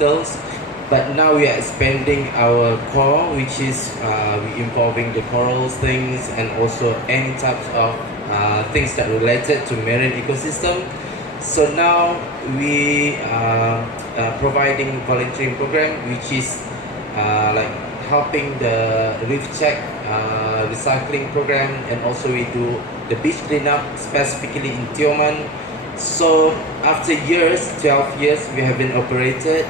crystals. But now we are expanding our core, which is involving the corals things and also any types of things that related to marine ecosystem. So now we are providing volunteering program, which is like helping the reef check recycling program, and also we do the beach cleanup specifically in Tioman. So after years, 12 years, we have been operated.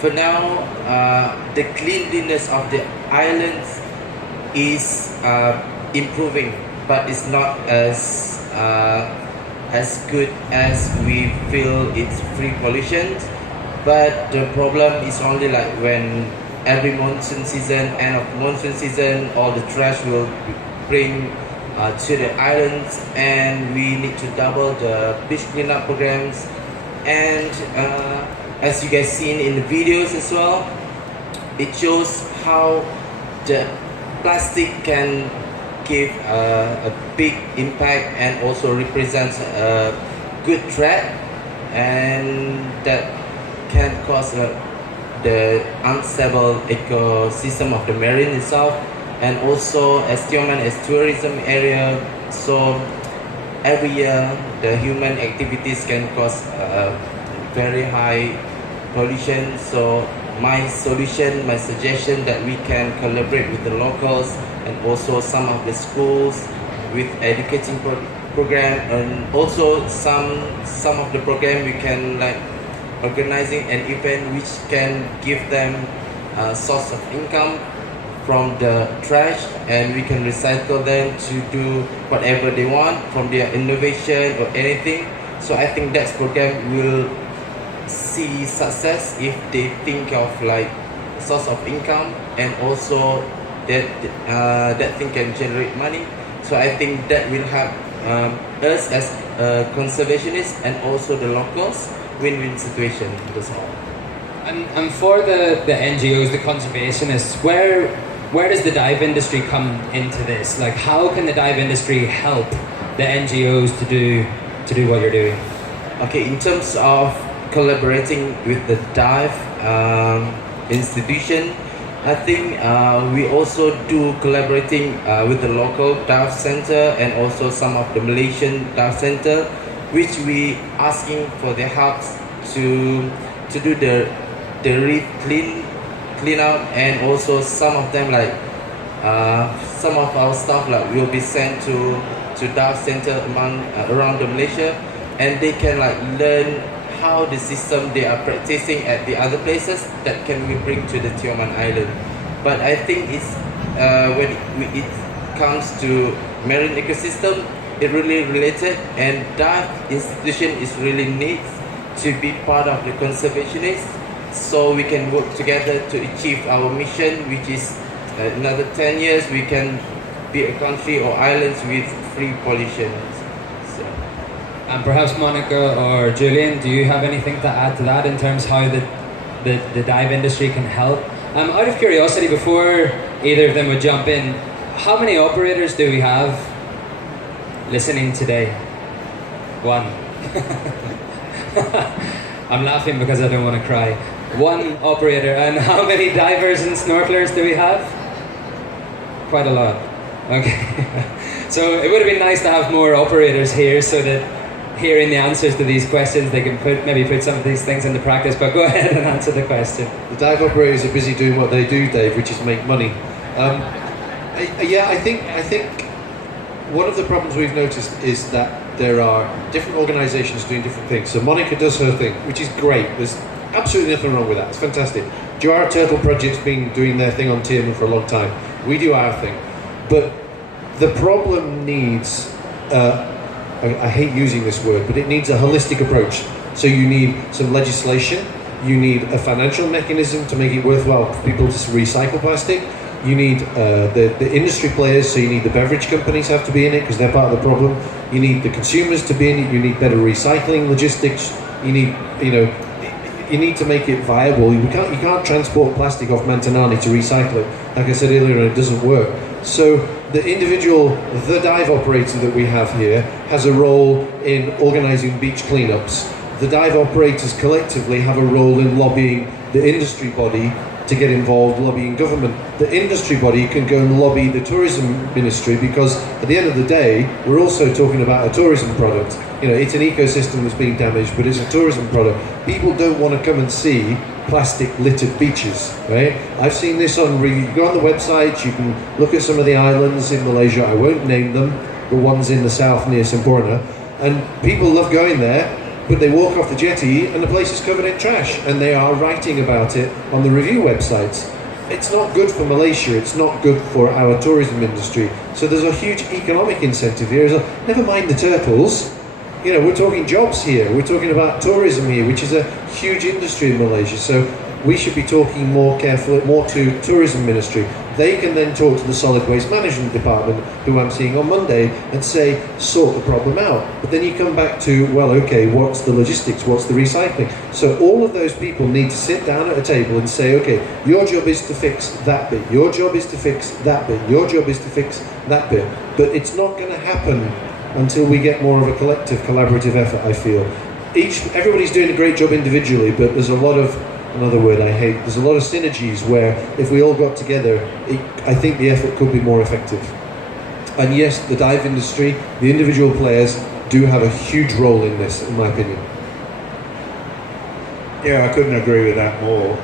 For now, the cleanliness of the islands is improving, but it's not as good as we feel it's free pollution. But the problem is only like when every monsoon season, end of monsoon season, all the trash will bring to the islands, and we need to double the beach cleanup programs. And as you guys seen in the videos as well, it shows how the plastic can give a big impact and also represents a good threat, and that can cause the unstable ecosystem of the marine itself. And also as Tioman as tourism area, so every year the human activities can cause very high pollution. So my solution, my suggestion, that we can collaborate with the locals and also some of the schools with educating program, and also some of the program we can like organizing an event which can give them a source of income from the trash, and we can recycle them to do whatever they want from their innovation or anything. So I think that program will see success if they think of like source of income, and also that that thing can generate money. So I think that will help us as conservationists and also the locals, win-win situation. That's all. And for the NGOs, the conservationists, where does the dive industry come into this? Like, how can the dive industry help the NGOs to do what you're doing? Okay, in terms of collaborating with the dive institution, I think we also do collaborating with the local dive center and also some of the Malaysian dive center, which we asking for their help to do the reef clean out, and also some of them like some of our staff like will be sent to dive center around the Malaysia, and they can like learn how the system they are practicing at the other places that can we bring to the Tioman Island. But I think it's when it comes to marine ecosystem, it really related, and dive institution is really needs to be part of the conservationists, so we can work together to achieve our mission, which is another 10 years we can be a country or islands with free pollution. So. And perhaps Monica or Julian, do you have anything to add to that in terms of how the dive industry can help? Out of curiosity, before either of them would jump in, how many operators do we have listening today? One. I'm laughing because I don't want to cry. One operator. And how many divers and snorkelers do we have? Quite a lot. Okay. So it would have been nice to have more operators here, so that hearing the answers to these questions, they can maybe put some of these things into practice. But go ahead and answer the question. The dive operators are busy doing what they do, Dave, which is make money. I think one of the problems we've noticed is that there are different organisations doing different things. So Monica does her thing, which is great. There's absolutely nothing wrong with that. It's fantastic. Johara Turtle Project's been doing their thing on Tioman for a long time. We do our thing. But the problem needs, I hate using this word, but it needs a holistic approach. So you need some legislation, you need a financial mechanism to make it worthwhile for people to recycle plastic. You need the industry players, so you need the beverage companies have to be in it because they're part of the problem. You need the consumers to be in it. You need better recycling logistics. You need, you need to make it viable. You can't transport plastic off Mantanani to recycle it. Like I said earlier, it doesn't work. So the dive operator that we have here has a role in organising beach cleanups. the dive operators collectively have a role in lobbying the industry body to get involved, lobbying government. The industry body can go and lobby the tourism ministry, because at the end of the day, we're also talking about a tourism product. You know, it's an ecosystem that's being damaged, but it's a tourism product. People don't want to come and see plastic littered beaches, right? I've seen this on, you go on the website, you can look at some of the islands in Malaysia, I won't name them, the ones in the south near Sempurna, and people love going there, but they walk off the jetty and the place is covered in trash, and they are writing about it on the review websites. It's not good for Malaysia, it's not good for our tourism industry. So there's a huge economic incentive here. So never mind the turtles, you know, we're talking jobs here, we're talking about tourism here, which is a huge industry in Malaysia. So we should be talking more carefully, more to tourism ministry. They can then talk to the solid waste management department, who I'm seeing on Monday, and say, sort the problem out. But then you come back to, well, okay, what's the logistics, what's the recycling? So all of those people need to sit down at a table and say, okay, your job is to fix that bit, your job is to fix that bit, your job is to fix that bit. But it's not going to happen until we get more of a collective, collaborative effort, I feel. Everybody's doing a great job individually, but there's a lot of, another word I hate, there's a lot of synergies where if we all got together, I think the effort could be more effective. And yes, the dive industry, the individual players do have a huge role in this, in my opinion. Yeah, I couldn't agree with that more.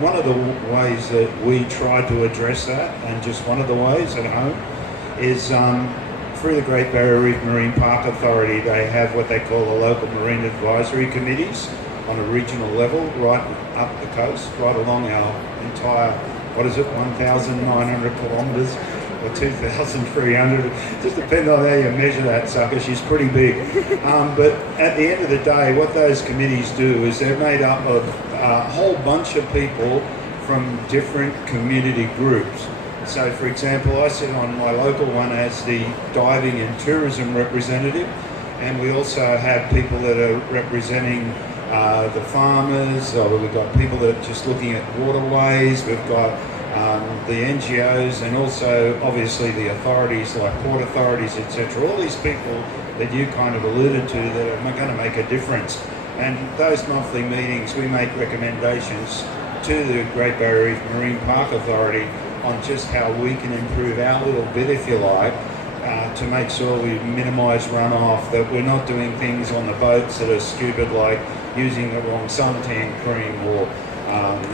One of the ways that we try to address that, and just one of the ways at home, is through the Great Barrier Reef Marine Park Authority. They have what they call the local marine advisory committees on a regional level, right up the coast, right along our entire, 1,900 kilometres or 2,300, just depending on how you measure that sucker. She's pretty big. But at the end of the day, what those committees do is they're made up of a whole bunch of people from different community groups. So for example, I sit on my local one as the diving and tourism representative, and we also have people that are representing the farmers, we've got people that are just looking at waterways, we've got the NGOs, and also obviously the authorities like port authorities, etc. All these people that you kind of alluded to that are going to make a difference. And those monthly meetings, we make recommendations to the Great Barrier Reef Marine Park Authority on just how we can improve our little bit, if you like, to make sure we minimise runoff, that we're not doing things on the boats that are stupid, like using the wrong suntan cream, or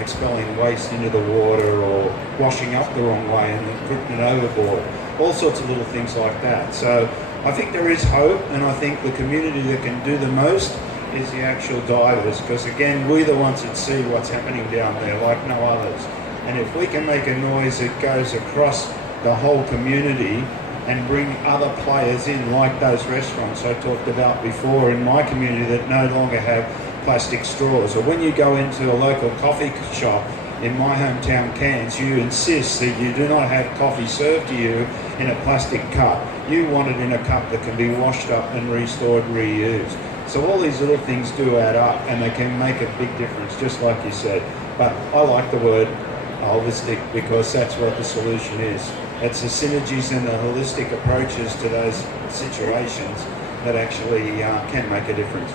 expelling waste into the water, or washing up the wrong way and putting it overboard. All sorts of little things like that. So I think there is hope, and I think the community that can do the most is the actual divers, because again, we're the ones that see what's happening down there like no others. And if we can make a noise that goes across the whole community and bring other players in, like those restaurants I talked about before in my community that no longer have plastic straws, or when you go into a local coffee shop in my hometown Cairns, you insist that you do not have coffee served to you in a plastic cup. You want it in a cup that can be washed up and restored, reused. So all these little things do add up, and they can make a big difference, just like you said. But I like the word holistic, because that's what the solution is. It's the synergies and the holistic approaches to those situations that actually can make a difference.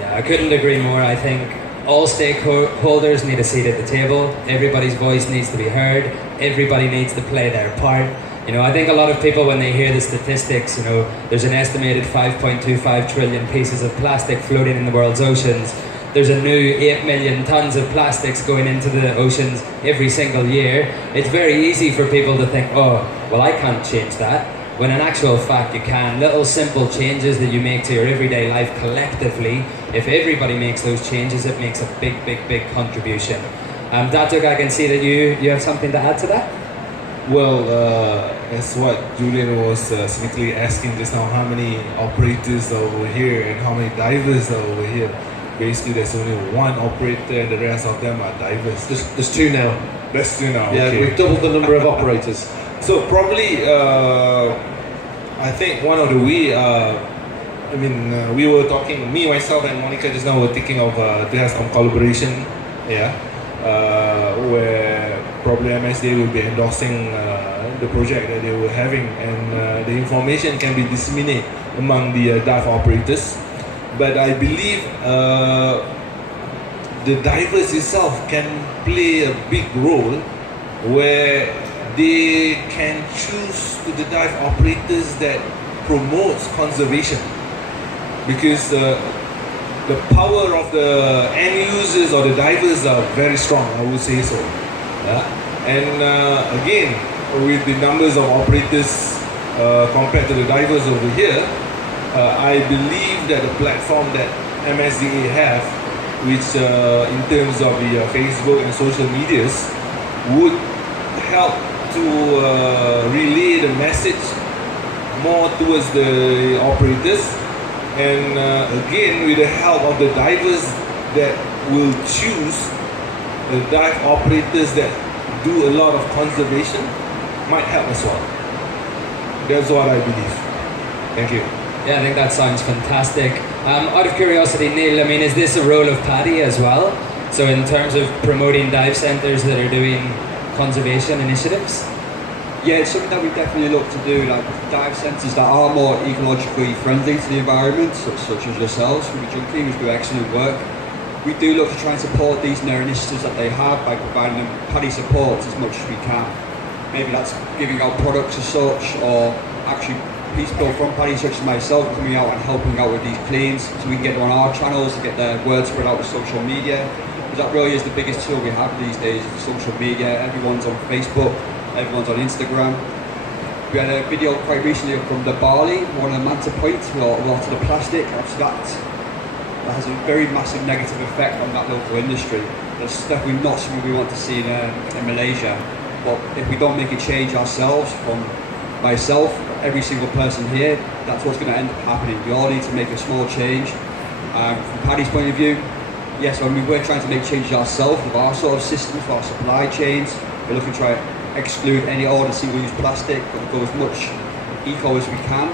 Yeah, I couldn't agree more. I think all stakeholders need a seat at the table. Everybody's voice needs to be heard. Everybody needs to play their part. You know, I think a lot of people, when they hear the statistics, you know, there's an estimated 5.25 trillion pieces of plastic floating in the world's oceans. There's a new 8 million tons of plastics going into the oceans every single year. It's very easy for people to think, oh, well, I can't change that. When in actual fact you can. Little simple changes that you make to your everyday life collectively, if everybody makes those changes, it makes a big, big, big contribution. Datuk, I can see that you have something to add to that? Well, as what Julian was specifically asking just now, how many operators are over here and how many divers are over here? Basically, there's only one operator and the rest of them are divers. There's two now. There's two now. Yeah, okay. we've doubled the number of operators. So probably, I think one of the we were talking, me, myself and Monica just now were thinking of to have some collaboration, where probably MSD will be endorsing the project that they were having, and the information can be disseminated among the dive operators. but I believe the divers itself can play a big role where they can choose to the dive operators that promotes conservation, because the power of the end users or the divers are very strong, I would say so. And again, with the numbers of operators compared to the divers over here, I believe that the platform that MSDA have, which in terms of the Facebook and social medias, would help to relay the message more towards the operators, and again with the help of the divers that will choose the dive operators that do a lot of conservation, might help as well. That's what I believe. Thank you. Yeah, I think that sounds fantastic. Out of curiosity, Neil, I mean, is this a role of PADI as well? So in terms of promoting dive centres that are doing conservation initiatives? Yeah, it's something that we definitely look to do, like dive centres that are more ecologically friendly to the environment, such as yourselves from the Junkie, who do excellent work. We do look to try and support these and their initiatives that they have by providing them PADI support as much as we can. Maybe that's giving out products as such, or actually people from PADI such as myself coming out and helping out with these cleans so we can get them on our channels to get their word spread out with social media. Because that really is the biggest tool we have these days, is the social media. Everyone's on Facebook, everyone's on Instagram. We had a video quite recently from the Bali, one of the manta points, with a lot of the plastic. Obviously that has a very massive negative effect on that local industry. That's definitely not something we want to see in Malaysia. But if we don't make a change ourselves, from myself, every single person here, that's what's going to end up happening. We all need to make a small change. From PADI's point of view, yes, I mean, we're trying to make changes ourselves with our sort of systems, for our supply chains. We're looking to try to exclude any order single-use plastic, but go as much eco as we can.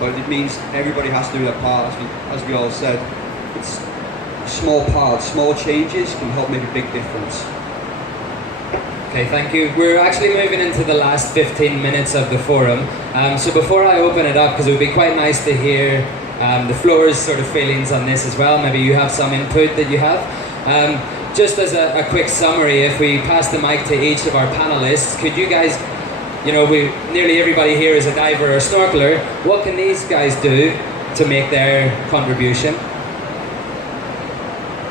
But it means everybody has to do their part, as we all said. It's small parts, small changes can help make a big difference. Okay, thank you. We're actually moving into the last 15 minutes of the forum. So before I open it up, because it would be quite nice to hear the floor's sort of feelings on this as well. Maybe you have some input that you have. Just as a quick summary, if we pass the mic to each of our panelists, could you guys, you know, nearly everybody here is a diver or a snorkeler. What can these guys do to make their contribution?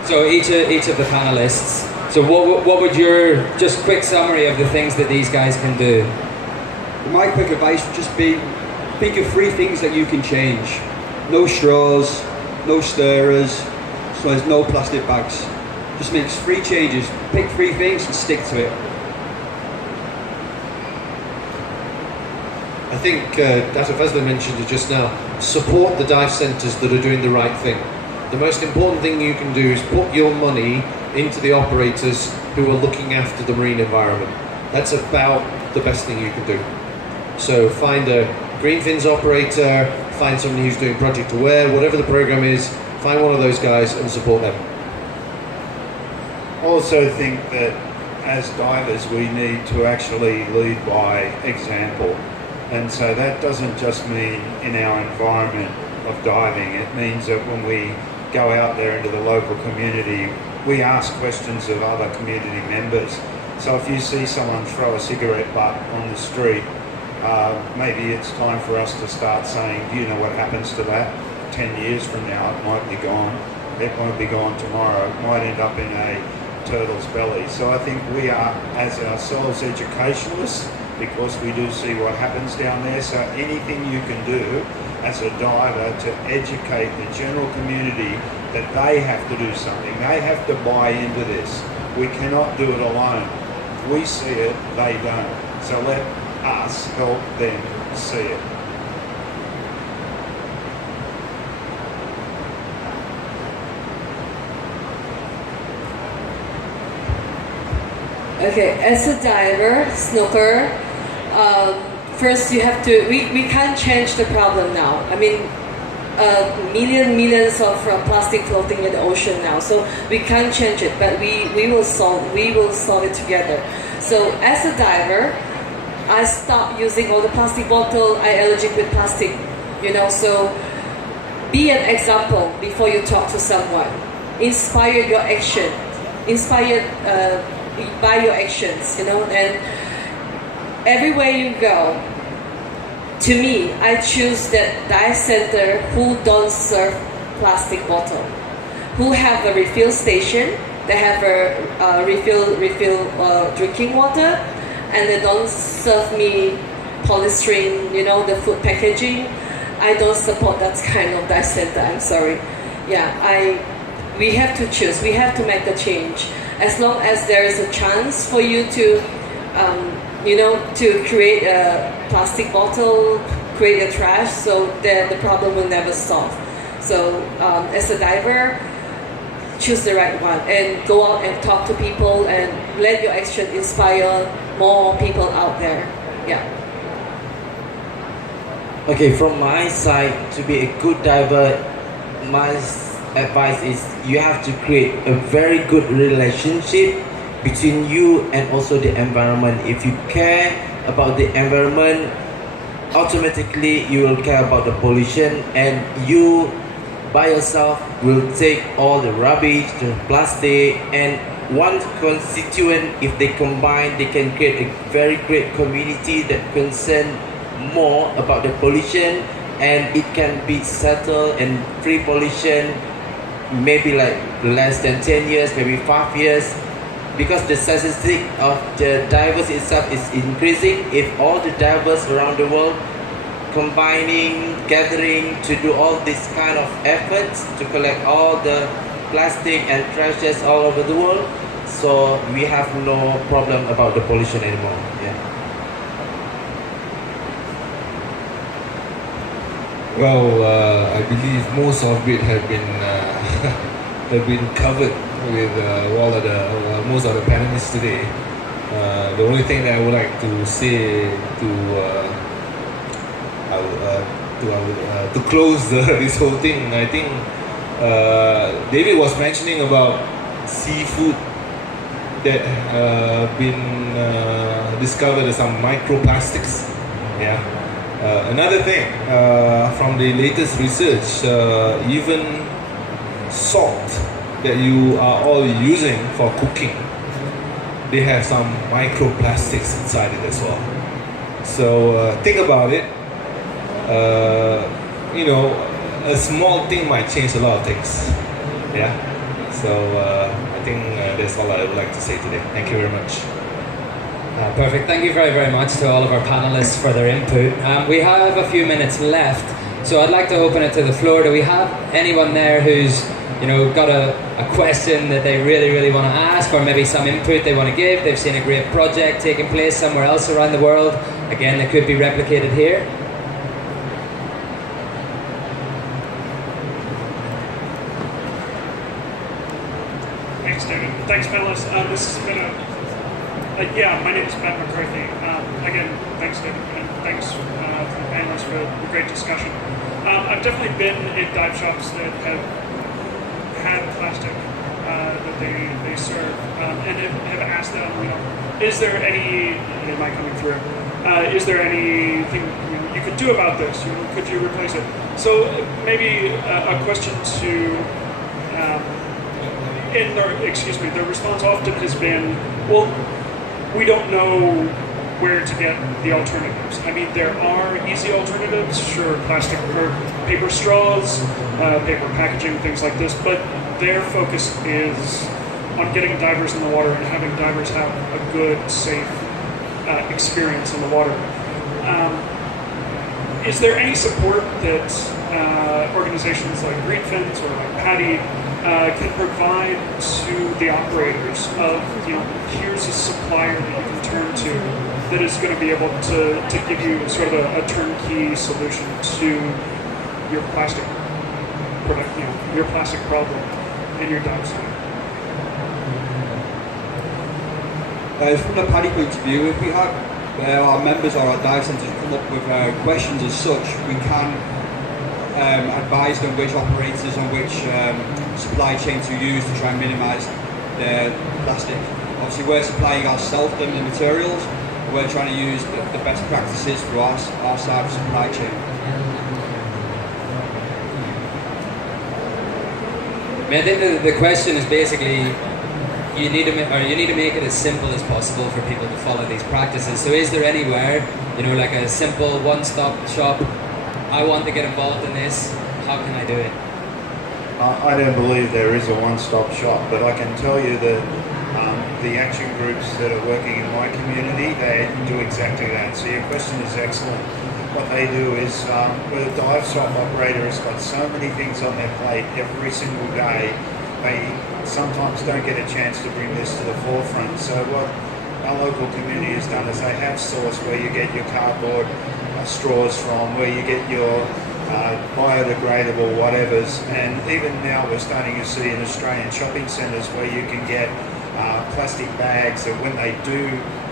So each of the panelists. So what would your just quick summary of the things that these guys can do? My quick advice would just be, think of 3 things that you can change. No straws, no stirrers, so there's no plastic bags. Just make 3 changes. Pick 3 things and stick to it. I think Dr. Fazlin mentioned it just now. Support the dive centres that are doing the right thing. The most important thing you can do is put your money into the operators who are looking after the marine environment. That's about the best thing you can do. So find a Greenfins operator, find somebody who's doing Project Aware, whatever the program is, find one of those guys and support them. I also think that as divers we need to actually lead by example, and so that doesn't just mean in our environment of diving. It means that when we go out there into the local community, we ask questions of other community members. So if you see someone throw a cigarette butt on the street, maybe it's time for us to start saying, do you know what happens to that? 10 years from now it might be gone. It won't be gone tomorrow. It might end up in a turtle's belly. So I think we are, as ourselves, educationalists, because we do see what happens down there. So anything you can do as a diver to educate the general community that they have to do something. They have to buy into this. We cannot do it alone. We see it, they don't. So let us help them see it. Okay, as a diver, snooker, first you have to, we can't change the problem now. I mean, millions of plastic floating in the ocean now, so we can't change it, but we will solve it together. So as a diver, I stopped using all the plastic bottle. I allergic with plastic, you know, so be an example before you talk to someone. Inspire your action. Inspired by your actions, you know. And everywhere you go, to me, I choose that dive center who don't serve plastic bottle, who have a refill station. They have a refill drinking water, and they don't serve me polystyrene, you know, the food packaging. I don't support that kind of dive center. I'm sorry. Yeah, we have to choose. We have to make a change. As long as there is a chance for you to, you know, to create a plastic bottle, create a trash, so the problem will never solve. So as a diver, choose the right one and go out and talk to people and let your action inspire more people out there. Yeah. Okay, from my side, to be a good diver, my advice is you have to create a very good relationship between you and also the environment. If you care about the environment, automatically you will care about the pollution, and you by yourself will take all the rubbish, the plastic, and one constituent, if they combine, they can create a very great community that concern more about the pollution, and it can be settled and free pollution maybe like less than 10 years, maybe 5 years, because the statistic of the divers itself is increasing. If all the divers around the world combining, gathering to do all these kind of efforts to collect all the plastic and trashes all over the world, so we have no problem about the pollution anymore. Yeah. Well, I believe most of it have been have been covered with all of the most of the panelists today. The only thing that I would like to say to close this whole thing, I think David was mentioning about seafood that been discovered as some microplastics. Yeah. Another thing, from the latest research, even salt that you are all using for cooking, they have some microplastics inside it as well. So think about it. You know, a small thing might change a lot of things. Yeah. So I think that's all I would like to say today. Thank you very much. Perfect. Thank you very, very much to all of our panelists for their input. We have a few minutes left, so I'd like to open it to the floor. Do we have anyone there who's, you know, got a question that they really, really want to ask, or maybe some input they want to give? They've seen a great project taking place somewhere else around the world. Again, that could be replicated here. Thanks, David. Thanks, panelists. This has been a yeah, my name is Matt McCarthy. Again, thanks, David, and thanks to the panelists for the great discussion. I've definitely been in dive shops that have had plastic that they serve, and have asked them, you know, is there any, am I coming through? Is there anything you could do about this? You know, could you replace it? So maybe a question to, the response often has been, well, we don't know where to get the alternatives. I mean, there are easy alternatives, sure, plastic or paper straws, paper packaging, things like this, but their focus is on getting divers in the water and having divers have a good, safe experience in the water. Is there any support that organizations like Greenfins or like PADI can provide to the operators of, you know, here's a supplier that you can turn to that is going to be able to give you sort of a turnkey solution to your plastic product, you know, your plastic problem in your dive site? From the PADI point of view, if we have our members or our dive centres come up with questions as such, we can advise them which operators and which supply chain to use to try and minimise their plastic. Obviously, we're supplying ourselves the materials. We're trying to use the best practices for our side of supply chain. I think the question is basically you need to make it as simple as possible for people to follow these practices. So is there anywhere, like a simple one-stop shop? I want to get involved in this. How can I do it? I don't believe there is a one-stop shop, but I can tell you that the action groups that are working in my community, they do exactly that. So your question is excellent. What they do is, the dive shop operator has got so many things on their plate every single day, they sometimes don't get a chance to bring this to the forefront. So what our local community has done is they have sourced where you get your cardboard straws from, where you get your biodegradable whatevers, and even now we're starting to see in Australian shopping centres where you can get plastic bags that when they do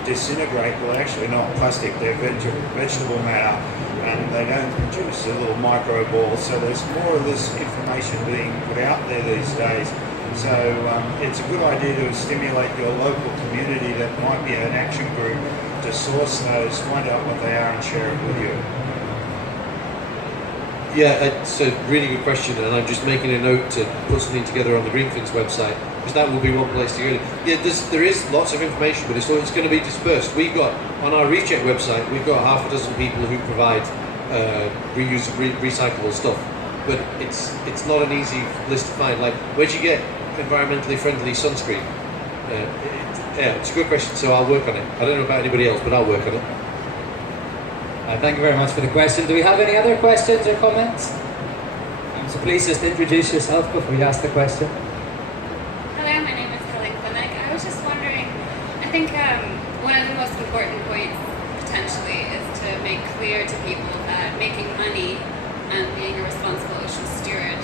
disintegrate, well actually not plastic, they're vegetable matter, and they don't produce a little micro ball. So there's more of this information being put out there these days. So it's a good idea to stimulate your local community that might be an action group to source those, find out what they are and share it with you. Yeah, it's a really good question, and I'm just making a note to put something together on the Greenfins website, because that will be one place to go. Yeah, there is lots of information, but it's going to be dispersed. We've got, on our Recheck website, we've got half a dozen people who provide recyclable stuff, but it's not an easy list to find. Like, where'd you get environmentally friendly sunscreen? Yeah, it's a good question, so I'll work on it. I don't know about anybody else, but I'll work on it. Thank you very much for the question. Do we have any other questions or comments? So please just introduce yourself before you ask the question. Hello, my name is Kelly Klimek. I was just wondering, I think one of the most important points potentially is to make clear to people that making money and being a responsible ocean steward,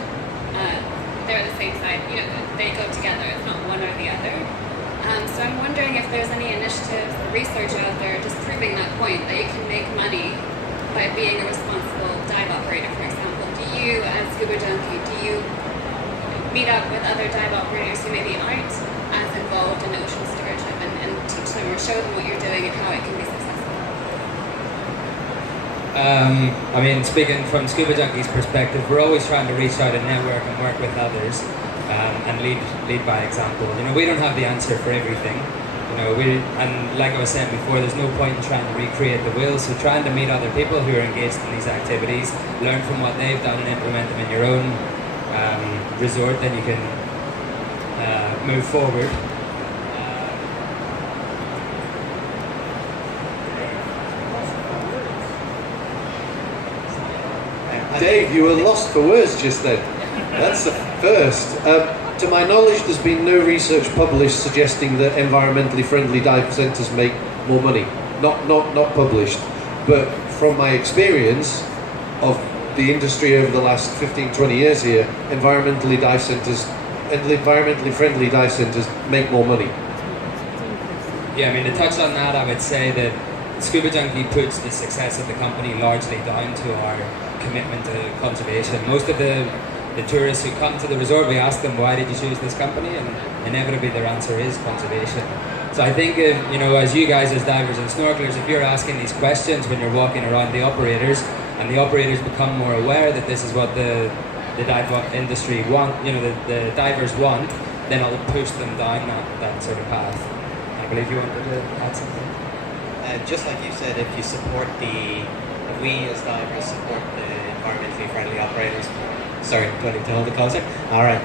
they're the same side, they go together, it's not one or the other. So I'm wondering if there's any initiatives or research out there just proving that point, that you can make money by being a responsible dive operator, for example. Do you, as Scuba Junkie, do you meet up with other dive operators who maybe aren't as involved in ocean stewardship and teach them or show them what you're doing and how it can be successful? Speaking from Scuba Junkie's perspective, we're always trying to reach out and network and work with others. And lead by example. We don't have the answer for everything. And like I was saying before, there's no point in trying to recreate the wheel. So trying to meet other people who are engaged in these activities, learn from what they've done and implement them in your own resort, then you can move forward. Dave, you were lost for words just then. That's the first. To my knowledge, there's been no research published suggesting that environmentally friendly dive centres make more money. Not published. But from my experience of the industry over the last 15-20 years here, environmentally friendly dive centres make more money. Yeah, to touch on that, I would say that Scuba Junkie puts the success of the company largely down to our commitment to conservation. Most of the tourists who come to the resort, we ask them, why did you choose this company? And inevitably their answer is conservation. So I think, as you guys as divers and snorkelers, if you're asking these questions when you're walking around the operators, and the operators become more aware that this is what the dive industry want, the divers want, then it'll push them down that sort of path. I believe you wanted to add something? Just like you said, if we as divers support the environmentally friendly operators. Sorry, do I need to hold it closer? Alright.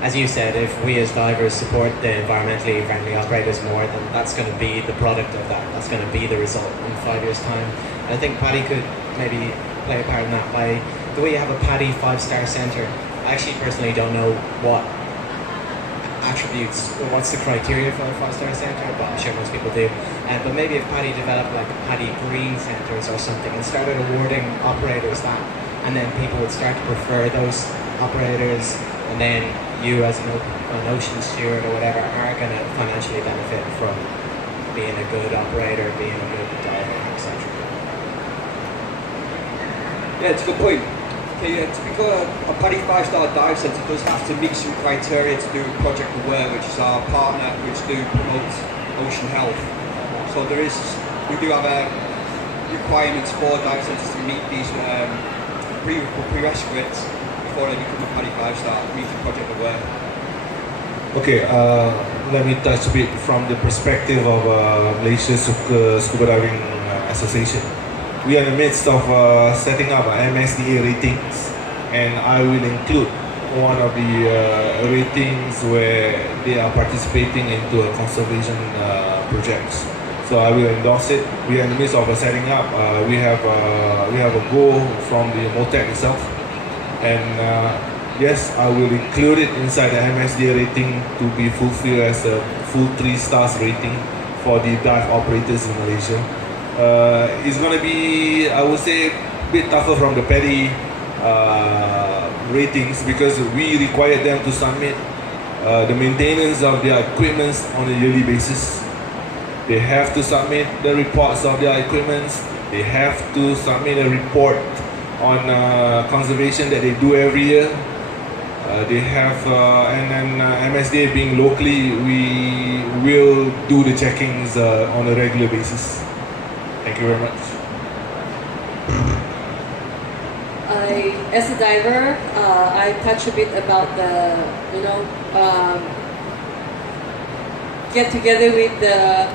As you said, if we as divers support the environmentally friendly operators more, then that's going to be the product of that. That's going to be the result in 5 years' time. And I think Paddy could maybe play a part in that by the way you have a Paddy 5-star centre. I actually personally don't know what attributes, or what's the criteria for a 5-star centre, but I'm sure most people do. But maybe if Paddy developed like Paddy Green centres or something and started awarding operators that, and then people would start to prefer those operators, and then you as an ocean steward or whatever are going to financially benefit from being a good operator, being a good diver, etc. Yeah, it's a good point. Okay, to become a Paddy 5-star dive centre does have to meet some criteria to do with Project Aware, which is our partner which do promote ocean health. So we do have requirements for dive centres to meet these prerequisites before they become a PADI 5-star, meet the project at work? Okay, let me touch a bit from the perspective of Malaysia Scuba Diving Association. We are in the midst of setting up MSDA ratings, and I will include one of the ratings where they are participating into a conservation projects. So I will endorse it. We are in the midst of setting up. We have a goal from the MOTEC itself, and yes, I will include it inside the MSDA rating to be fulfilled as a full 3 stars rating for the dive operators in Malaysia. It's going to be, I would say, a bit tougher from the PADI ratings because we require them to submit the maintenance of their equipment on a yearly basis. They have to submit the reports of their equipment. They have to submit a report on conservation that they do every year. They have, and then MSDA being locally, we will do the checkings on a regular basis. Thank you very much. As a diver, I touch a bit about the, get together with the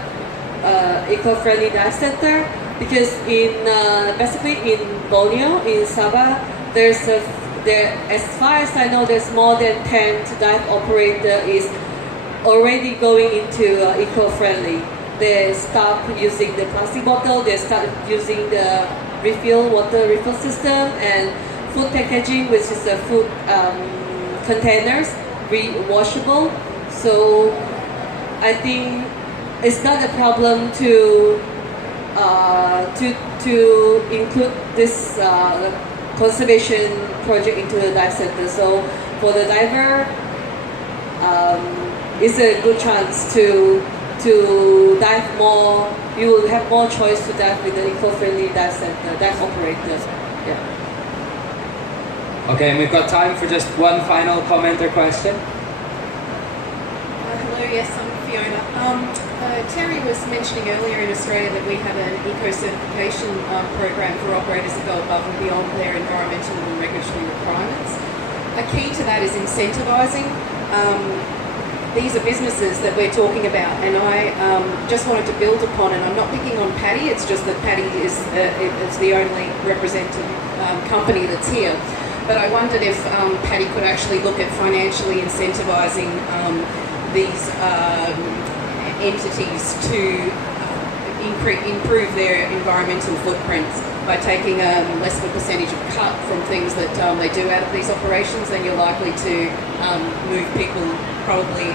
eco-friendly dive center, because basically in Borneo, in Sabah, as far as I know, there's more than 10 dive operator is already going into eco-friendly. They stop using the plastic bottle, they start using the water refill system, and food packaging, which is the food containers, washable. So I think it's not a problem to include this conservation project into the dive center. So for the diver, it's a good chance to dive more. You will have more choice to dive with the eco-friendly dive center, dive operators. Yeah. Okay, and we've got time for just one final comment or question. Hello, yes, I'm Fiona. Terry was mentioning earlier in Australia that we have an eco-certification program for operators that go above and beyond their environmental and regulatory requirements. A key to that is incentivising. These are businesses that we're talking about, and I just wanted to build upon, and I'm not picking on PADI, it's just that PADI is the only represented company that's here. But I wondered if PADI could actually look at financially incentivising these entities to improve their environmental footprints by taking less of a percentage of cut from things that they do out of these operations. Then you're likely to move people probably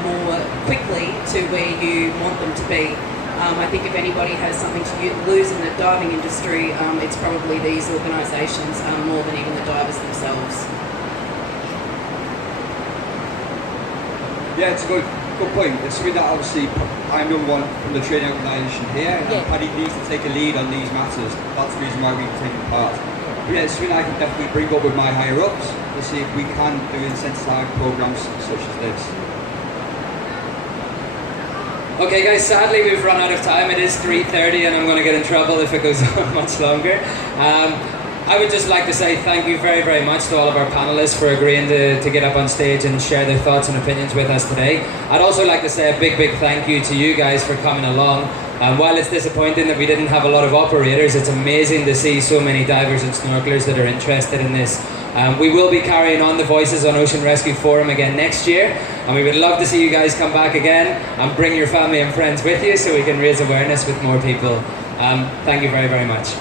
more quickly to where you want them to be. I think if anybody has something to lose in the diving industry, it's probably these organisations more than even the divers themselves. Yeah, it's a good point. It's something that obviously I'm number one from the training organisation here, and PADI needs to take a lead on these matters. That's the reason why we've taken part. But yeah, it's something I can definitely bring up with my higher ups to see if we can do incentive programmes such as this. Okay guys, sadly we've run out of time. It is 3:30 and I'm going to get in trouble if it goes on much longer. I would just like to say thank you very, very much to all of our panelists for agreeing to get up on stage and share their thoughts and opinions with us today. I'd also like to say a big, big thank you to you guys for coming along. While it's disappointing that we didn't have a lot of operators, it's amazing to see so many divers and snorkelers that are interested in this. We will be carrying on the Voices on Ocean Rescue Forum again next year, and we would love to see you guys come back again and bring your family and friends with you so we can raise awareness with more people. Thank you very, very much.